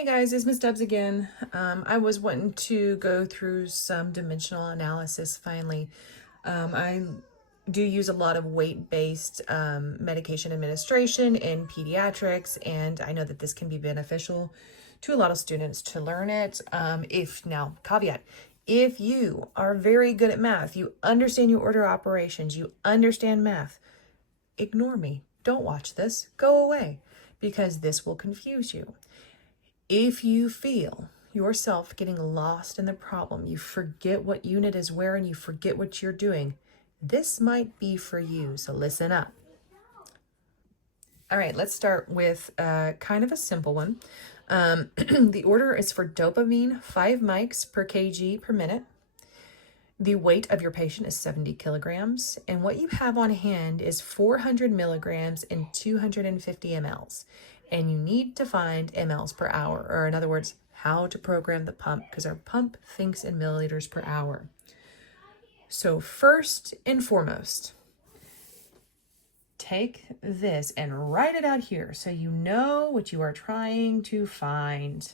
Hey guys, it's Miss Dubs again. I was wanting to go through some dimensional analysis finally. I do use a lot of weight-based medication administration in pediatrics, and I know that this can be beneficial to a lot of students to learn it. Caveat, if you are very good at math, you understand your order operations, you understand math, ignore me. Don't watch this. Go away, because this will confuse you. If you feel yourself getting lost in the problem, you forget what unit is where and you forget what you're doing, this might be for you, so listen up. All right, let's start with kind of a simple one. The order is for dopamine, 5 mics per kg per minute. The weight of your patient is 70 kilograms, and what you have on hand is 400 milligrams and 250 mLs. And you need to find mLs per hour, or in other words, how to program the pump, because our pump thinks in milliliters per hour. So first and foremost, take this and write it out here so you know what you are trying to find.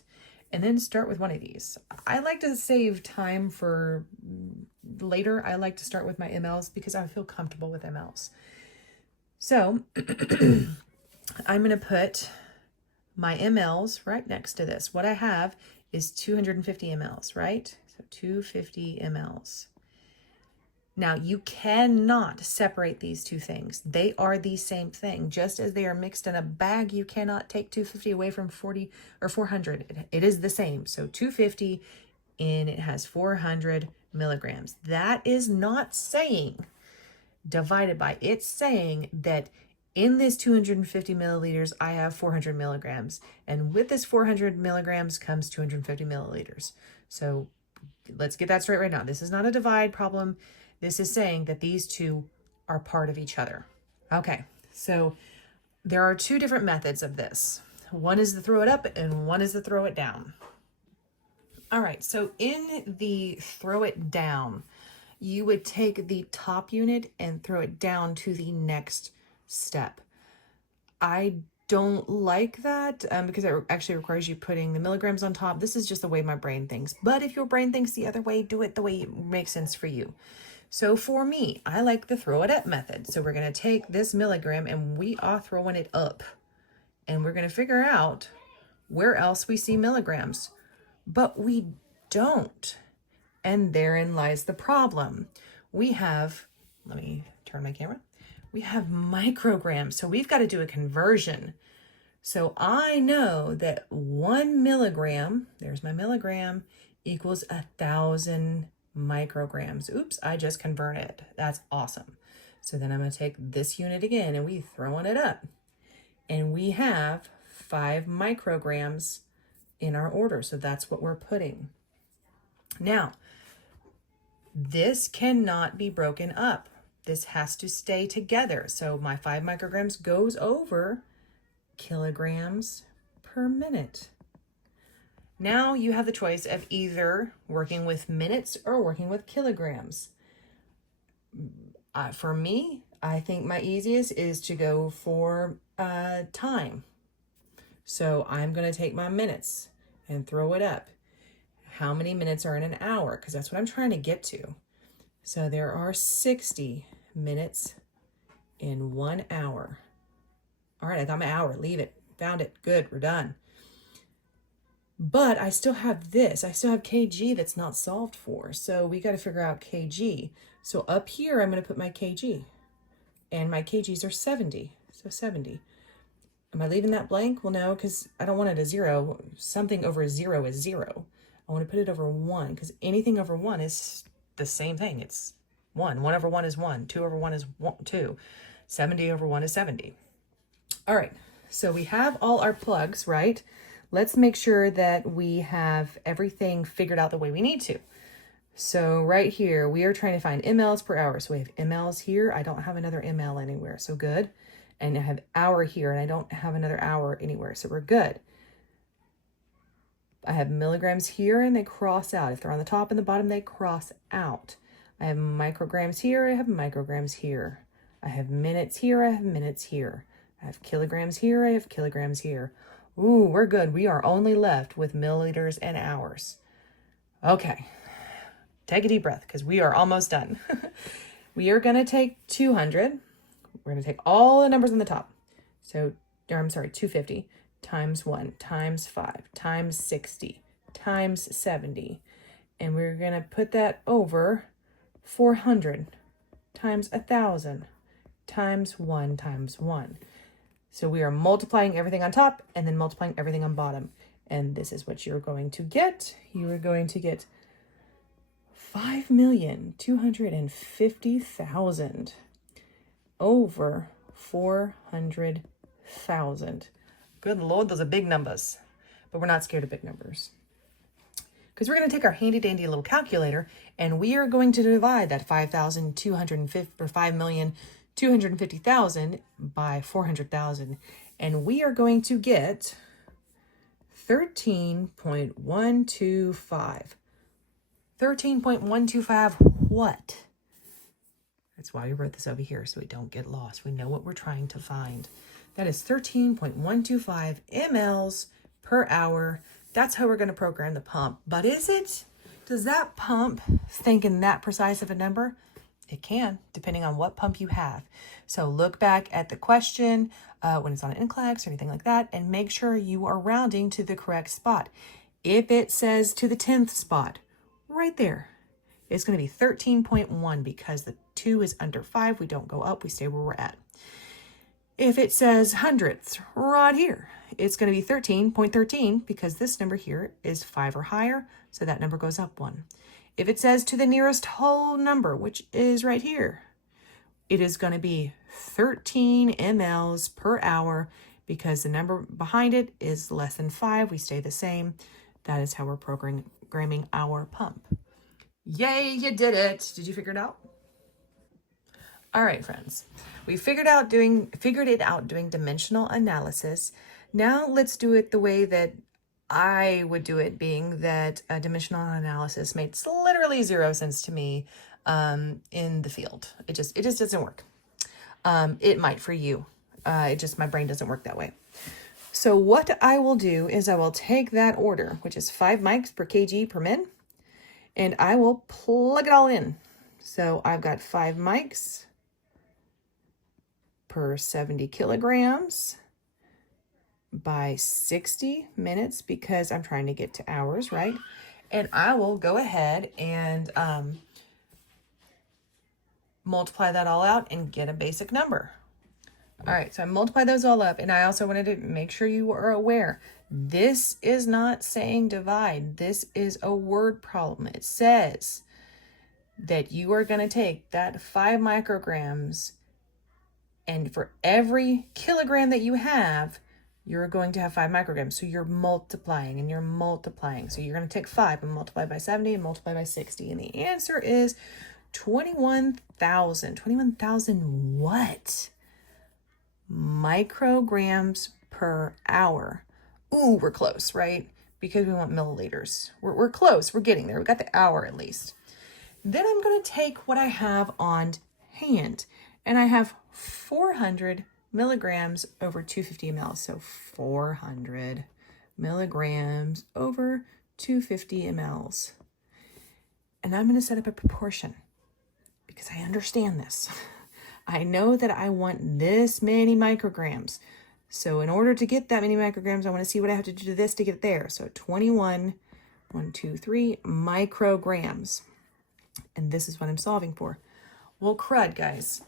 And then start with one of these. I like to save time for later. I like to start with my mLs because I feel comfortable with mLs. So I'm going to put my mLs right next to this. What I have is 250 mLs, right? So 250 mLs. Now, you cannot separate these two things. They are the same thing. Just as they are mixed in a bag, you cannot take 250 away from 40 or 400. It is the same. So 250 and it has 400 milligrams. That is not saying divided by. It's saying that in this 250 milliliters, I have 400 milligrams. And with this 400 milligrams comes 250 milliliters. So let's get that straight right now. This is not a divide problem. This is saying that these two are part of each other. Okay, so there are two different methods of this. One is to throw it up and one is to throw it down. All right, so in the throw it down, you would take the top unit and throw it down to the next step. I don't like that because it actually requires you putting the milligrams on top. This is just the way my brain thinks. But if your brain thinks the other way, do it the way it makes sense for you. So for me, I like the throw it up method. So we're going to take this milligram and we are throwing it up. And we're going to figure out where else we see milligrams. But we don't. And therein lies the problem. We have, let me turn my camera. We have micrograms. So we've got to do a conversion. So I know that 1 milligram, there's my milligram, equals 1,000 micrograms. Oops, I just converted. That's awesome. So then I'm going to take this unit again and we throwing it up. And we have 5 micrograms in our order. So that's what we're putting. Now, this cannot be broken up. This has to stay together. So my 5 micrograms goes over kilograms per minute. Now you have the choice of either working with minutes or working with kilograms. For me, I think my easiest is to go for time. So I'm going to take my minutes and throw it up. How many minutes are in an hour? Because that's what I'm trying to get to. So there are 60 minutes in 1 hour. All right, I got my hour. Leave it. Found it. Good. We're done. But I still have this. I still have kg that's not solved for. So we got to figure out kg. So up here, I'm going to put my kg. And my kgs are 70. So 70. Am I leaving that blank? Well, no, because I don't want it a 0. Something over 0 is 0. I want to put it over 1 because anything over 1 is the same thing. It's 1. 1 over 1 is 1. 2 over 1 is 2. 70 over 1 is 70. All right. So we have all our plugs, right? Let's make sure that we have everything figured out the way we need to. So right here, we are trying to find mLs per hour. So we have mLs here. I don't have another mL anywhere. So good. And I have hour here and I don't have another hour anywhere. So we're good. I have milligrams here and they cross out. If they're on the top and the bottom, they cross out. I have micrograms here. I have micrograms here. I have minutes here. I have minutes here. I have kilograms here. I have kilograms here. Ooh, we're good. We are only left with milliliters and hours. Okay, take a deep breath because we are almost done. We are going to take 200. We're going to take all the numbers on the top. So, or I'm sorry, 250 times 1 times 5 times 60 times 70. And we're going to put that over 400 times 1,000 times 1 times 1. So we are multiplying everything on top and then multiplying everything on bottom. And this is what you're going to get. You are going to get 5,250,000 over 400,000. Good Lord, those are big numbers. But we're not scared of big numbers. Because we're going to take our handy dandy little calculator and we are going to divide that 5,250 or 5,250,000 by 400,000. And we are going to get 13.125. 13.125 what? That's why we wrote this over here so we don't get lost. We know what we're trying to find. That is 13.125 mLs per hour. That's how we're going to program the pump. But is it? Does that pump think in that precise of a number? It can, depending on what pump you have. So look back at the question when it's on an NCLEX or anything like that, and make sure you are rounding to the correct spot. If it says to the 10th spot, right there, it's going to be 13.1 because the 2 is under 5. We don't go up. We stay where we're at. If it says hundredths right here, it's going to be 13.13 because this number here is 5 or higher, so that number goes up 1. If it says to the nearest whole number, which is right here, it is going to be 13 mLs per hour because the number behind it is less than 5. We stay the same. That is how we're programming our pump. Yay, you did it. Did you figure it out? All right, friends. We figured it out doing dimensional analysis. Now let's do it the way that I would do it, being that dimensional analysis makes literally 0 sense to me in the field. It just doesn't work. It might for you. My brain doesn't work that way. So what I will do is I will take that order, which is 5 mics per kg per min, and I will plug it all in. So I've got 5 mics per 70 kilograms by 60 minutes because I'm trying to get to hours, right? And I will go ahead and multiply that all out and get a basic number. All right, so I multiply those all up, and I also wanted to make sure you are aware. This is not saying divide. This is a word problem. It says that you are going to take that 5 micrograms, and for every kilogram that you have, you're going to have 5 micrograms. So you're multiplying and you're multiplying. So you're going to take 5 and multiply by 70 and multiply by 60. And the answer is 21,000. 21,000 what? Micrograms per hour. Ooh, we're close, right? Because we want milliliters. We're close. We're getting there. We got the hour at least. Then I'm going to take what I have on hand. And I have 400 milligrams over 250 ml. So 400 milligrams over 250 mLs. And I'm going to set up a proportion because I understand this. I know that I want this many micrograms. So in order to get that many micrograms, I want to see what I have to do to this to get there. So 21, 1, 2, 3 micrograms. And this is what I'm solving for. Well, crud, guys.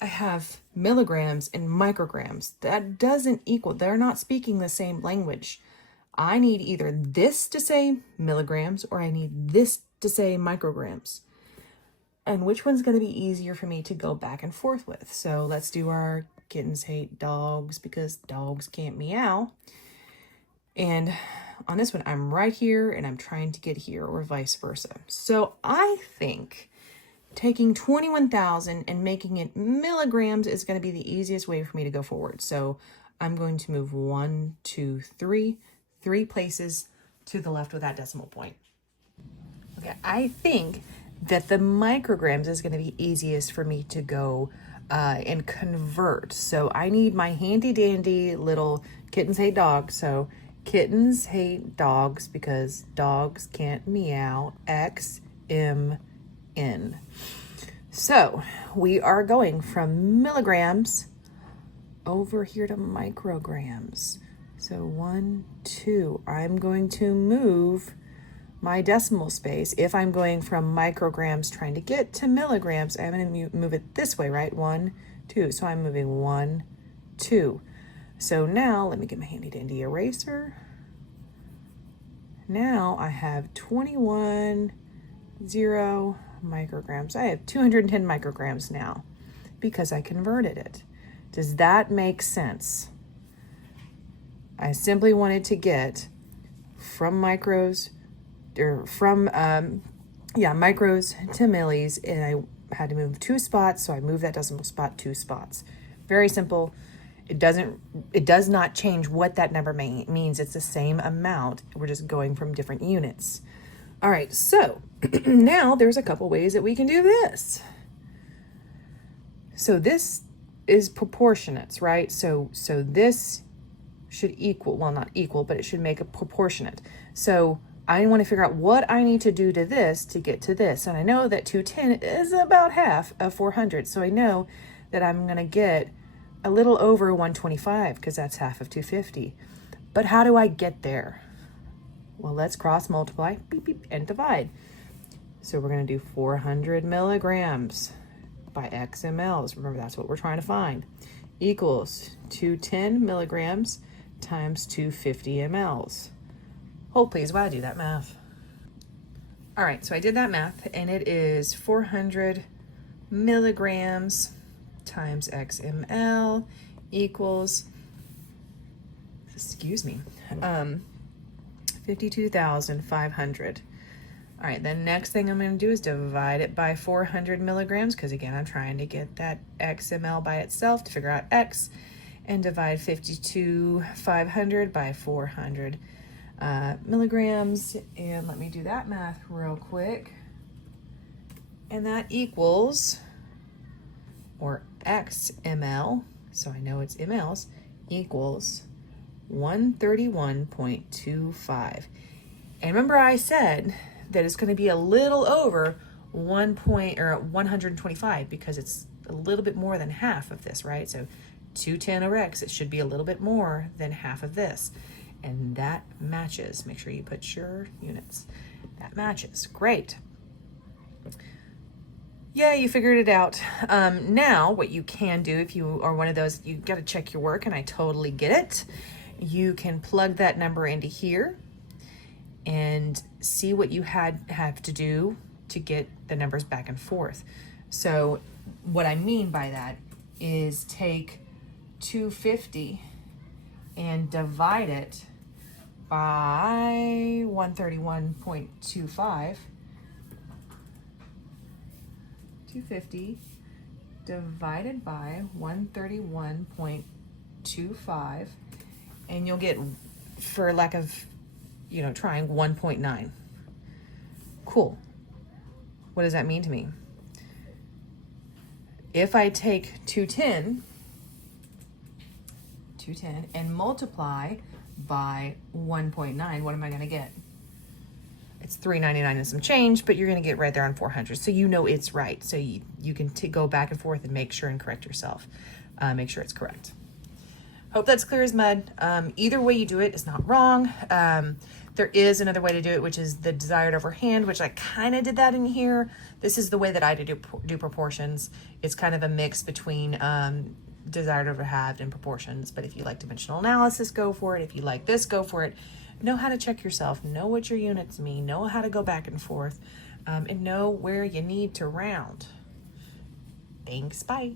I have milligrams and micrograms. That doesn't equal. They're not speaking the same language. I need either this to say milligrams or I need this to say micrograms. And which one's going to be easier for me to go back and forth with? So let's do our kittens hate dogs because dogs can't meow. And on this one, I'm right here and I'm trying to get here, or vice versa. So I think taking 21,000 and making it milligrams is going to be the easiest way for me to go forward. So I'm going to move 1, 2, 3 places to the left with that decimal point. Okay, I think that the micrograms is going to be easiest for me to go and convert. So I need my handy dandy little kittens hate dogs. So kittens hate dogs because dogs can't meow. XMN. So we are going from milligrams over here to micrograms. So 1, 2, I'm going to move my decimal space. If I'm going from micrograms trying to get to milligrams, I'm going to move it this way, right? 1, 2. So I'm moving 1, 2. So now let me get my handy dandy eraser. Now I have 21, 0 micrograms. I have 210 micrograms now because I converted it. Does that make sense? I simply wanted to get from micros or from micros to millis, and I had to move 2 spots, so I moved that decimal spot 2 spots. Very simple. It does not change what that number means. It's the same amount. We're just going from different units. All right, so now there's a couple ways that we can do this. So this is proportionate, right? So this should equal, well, not equal, but it should make a proportionate. So I want to figure out what I need to do to this to get to this. And I know that 210 is about half of 400. So I know that I'm going to get a little over 125 because that's half of 250. But how do I get there? Well, let's cross multiply, beep, beep, and divide. So we're going to do 400 milligrams by X mLs. Remember, that's what we're trying to find. Equals 210 milligrams times 250 mLs. Hold please while I do that math. All right, so I did that math, and it is 400 milligrams times X mL equals, excuse me, 52,500. All right, the next thing I'm going to do is divide it by 400 milligrams, because again, I'm trying to get that X mL by itself to figure out X, and divide 52,500 by 400 milligrams. And let me do that math real quick. And that equals, or X mL, so I know it's mLs, equals 131.25. And remember I said that it's going to be a little over 125 because it's a little bit more than half of this, right? So 210 over X, it should be a little bit more than half of this. And that matches. Make sure you put your units. That matches. Great. Yeah, you figured it out. Now, what you can do if you are one of those, you got to check your work, and I totally get it. You can plug that number into here and see what you have to do to get the numbers back and forth. So what I mean by that is take 250 and divide it by 131.25. 250 divided by 131.25, and you'll get, for lack of, trying, 1.9. Cool. What does that mean to me? If I take 210 and multiply by 1.9, what am I going to get? It's $3.99 and some change, but you're going to get right there on 400. So you know it's right. So you can go back and forth and make sure and correct yourself. Make sure it's correct. Hope that's clear as mud. Either way you do it is not wrong. There is another way to do it, which is the desired over hand, which I kind of did that in here. This is the way that I do proportions. It's kind of a mix between desired over halved and proportions. But if you like dimensional analysis, go for it. If you like this, go for it. Know how to check yourself. Know what your units mean. Know how to go back and forth. And know where you need to round. Thanks. Bye.